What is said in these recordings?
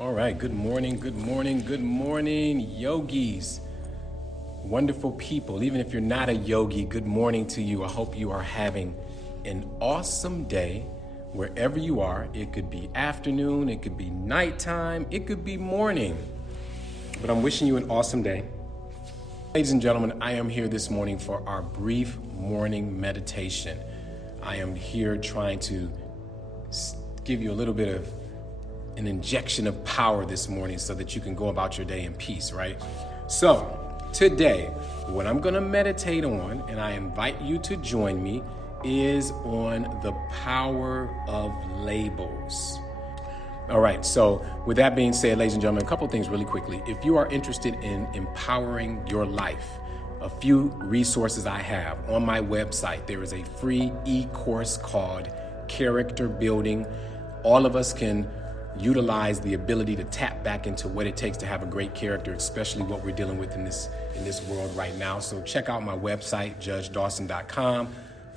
All right, good morning, yogis. Wonderful people. Even if you're not a yogi, good morning to you. I hope you are having an awesome day wherever you are. It could be afternoon, it could be nighttime, it could be morning. But I'm wishing you an awesome day. Ladies and gentlemen, I am here this morning for our brief morning meditation. I am here trying to give you a little bit of an injection of power this morning so that you can go about your day in peace, right? So today, what I'm going to meditate on, and I invite you to join me, is on the power of labels. All right, so with that being said, ladies and gentlemen, a couple things really quickly. If you are interested in empowering your life, a few resources I have on my website. There is a free e-course called Character Building. All of us can utilize the ability to tap back into what it takes to have a great character, especially what we're dealing with in this world right now. So check out my website, judgedawson.com.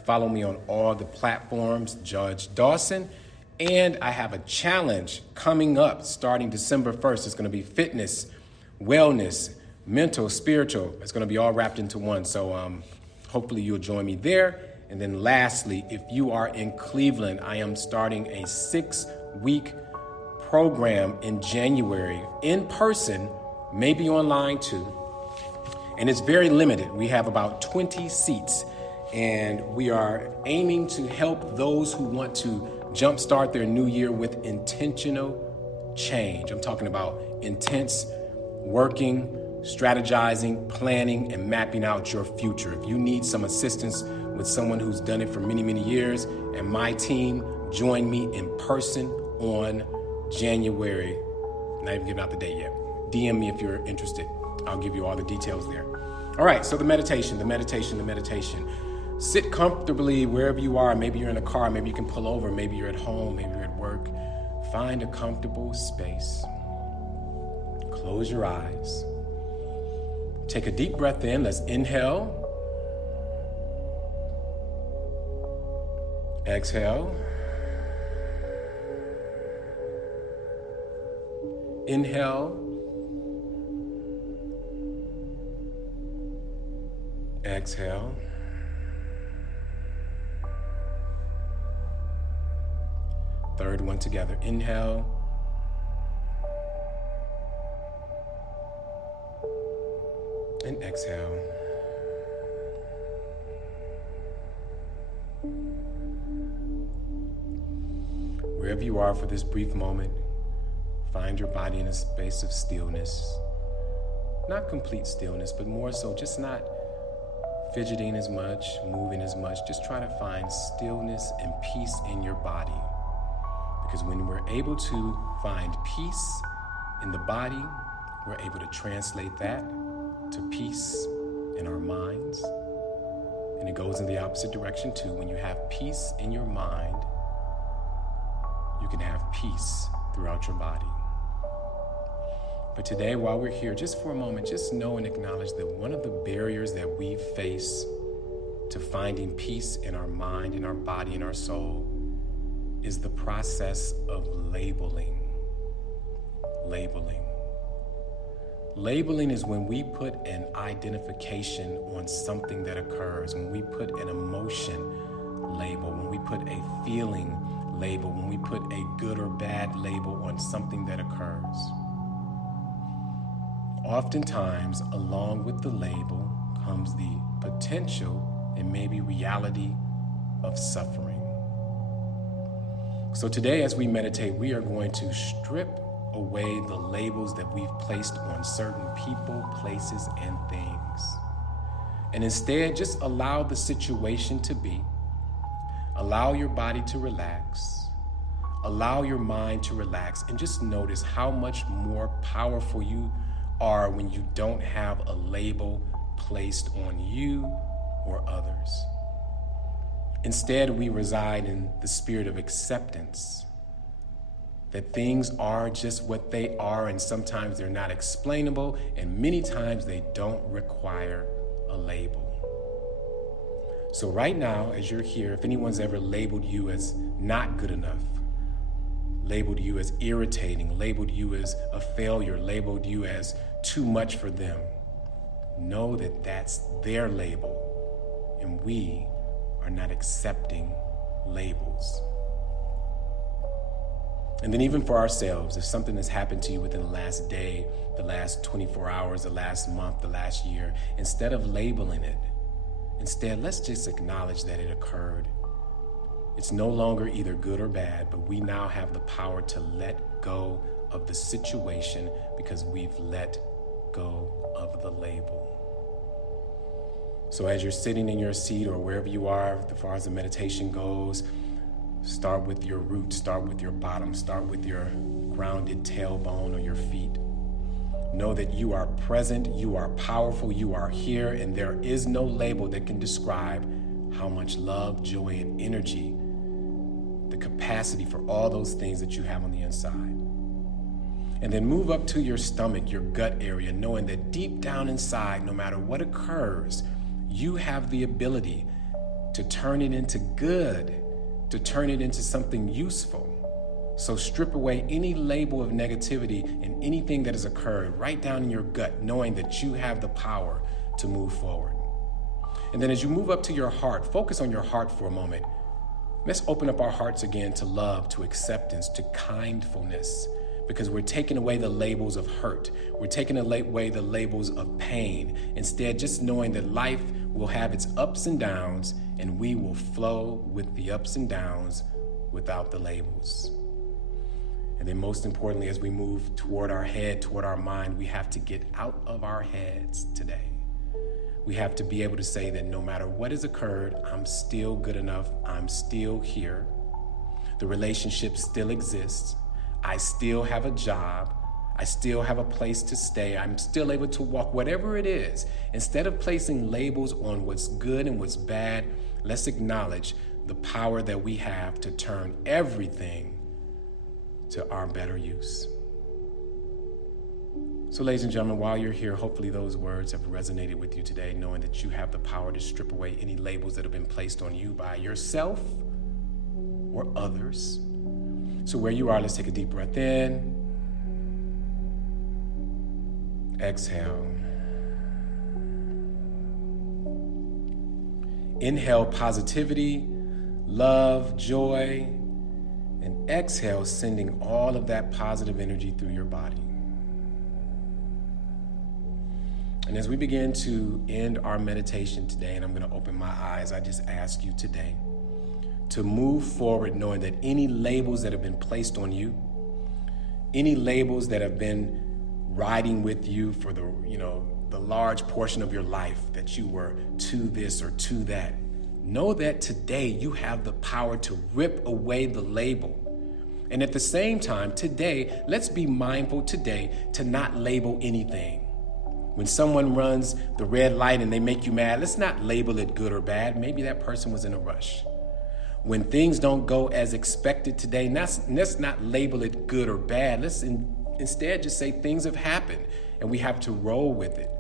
Follow me on all the platforms, Judge Dawson. And I have a challenge coming up starting December 1st. It's going to be fitness, wellness, mental, spiritual. It's going to be all wrapped into one. So hopefully you'll join me there. And then lastly, if you are in Cleveland, I am starting a 6-week program in January, in person, maybe online too. And it's very limited. We have about 20 seats, and we are aiming to help those who want to jumpstart their new year with intentional change. I'm talking about intense working, strategizing, planning, and mapping out your future. If you need some assistance with someone who's done it for many, many years, and my team, join me in person on January. Not even giving out the date yet. DM me if you're interested. I'll give you all the details there. All right, so the meditation. Sit comfortably wherever you are. Maybe you're in a car, maybe you can pull over, maybe you're at home, maybe you're at work. Find a comfortable space. Close your eyes. Take a deep breath in. Let's inhale. Exhale. Inhale. Exhale. Third one together. Inhale. And exhale. Wherever you are for this brief moment, find your body in a space of stillness. Not complete stillness, but more so just not fidgeting as much, moving as much. Just try to find stillness and peace in your body. Because when we're able to find peace in the body, we're able to translate that to peace in our minds. And it goes in the opposite direction too. When you have peace in your mind, you can have peace throughout your body. But today, while we're here, just for a moment, just know and acknowledge that one of the barriers that we face to finding peace in our mind, in our body, in our soul, is the process of labeling. Labeling is when we put an identification on something that occurs, when we put an emotion label, when we put a feeling label, when we put a good or bad label on something that occurs. Oftentimes, along with the label comes the potential and maybe reality of suffering. So today, as we meditate, we are going to strip away the labels that we've placed on certain people, places, and things. And instead, just allow the situation to be. Allow your body to relax. Allow your mind to relax. And just notice how much more powerful you are when you don't have a label placed on you or others. Instead, we reside in the spirit of acceptance, that things are just what they are, and sometimes they're not explainable, and many times they don't require a label. So right now, as you're here, if anyone's ever labeled you as not good enough, labeled you as irritating, labeled you as a failure, labeled you as too much for them. Know that that's their label, and we are not accepting labels. And then even for ourselves, if something has happened to you within the last day, the last 24 hours, the last month, the last year, instead of labeling it, let's just acknowledge that it occurred. It's no longer either good or bad, but we now have the power to let go of the situation because we've let go of the label. So as you're sitting in your seat or wherever you are, as far as the meditation goes, start with your root, start with your bottom, start with your grounded tailbone or your feet. Know that you are present, you are powerful, you are here, and there is no label that can describe how much love, joy, and energy, the capacity for all those things that you have on the inside. And then move up to your stomach, your gut area, knowing that deep down inside, no matter what occurs, you have the ability to turn it into good, to turn it into something useful. So strip away any label of negativity and anything that has occurred right down in your gut, knowing that you have the power to move forward. And then as you move up to your heart, focus on your heart for a moment. Let's open up our hearts again to love, to acceptance, to kindfulness, because we're taking away the labels of hurt. We're taking away the labels of pain. Instead, just knowing that life will have its ups and downs, and we will flow with the ups and downs without the labels. And then most importantly, as we move toward our head, toward our mind, we have to get out of our heads today. We have to be able to say that no matter what has occurred, I'm still good enough. I'm still here. The relationship still exists. I still have a job. I still have a place to stay. I'm still able to walk, whatever it is. Instead of placing labels on what's good and what's bad, let's acknowledge the power that we have to turn everything to our better use. So ladies and gentlemen, while you're here, hopefully those words have resonated with you today, knowing that you have the power to strip away any labels that have been placed on you by yourself or others. So where you are, let's take a deep breath in. Exhale. Inhale positivity, love, joy, and exhale, sending all of that positive energy through your body. And as we begin to end our meditation today, and I'm going to open my eyes, I just ask you today to move forward knowing that any labels that have been placed on you, any labels that have been riding with you for the large portion of your life, that you were to this or to that, know that today you have the power to rip away the label. And at the same time, today, let's be mindful today to not label anything. When someone runs the red light and they make you mad, let's not label it good or bad. Maybe that person was in a rush. When things don't go as expected today, let's not label it good or bad. Let's instead just say things have happened and we have to roll with it.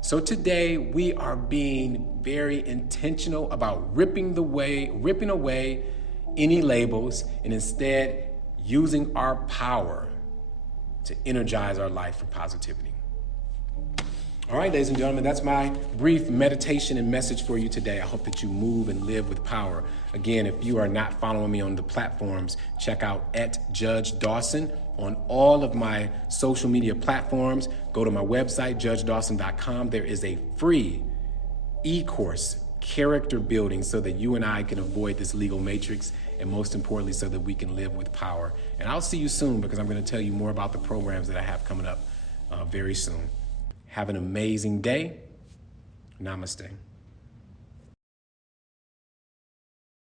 So today we are being very intentional about ripping away any labels and instead using our power to energize our life for positivity. All right, ladies and gentlemen, that's my brief meditation and message for you today. I hope that you move and live with power. Again, if you are not following me on the platforms, check out @Judge Dawson on all of my social media platforms. Go to my website, judgedawson.com. There is a free e-course, character building, so that you and I can avoid this legal matrix, and most importantly, so that we can live with power. And I'll see you soon, because I'm going to tell you more about the programs that I have coming up very soon. Have an amazing day. Namaste.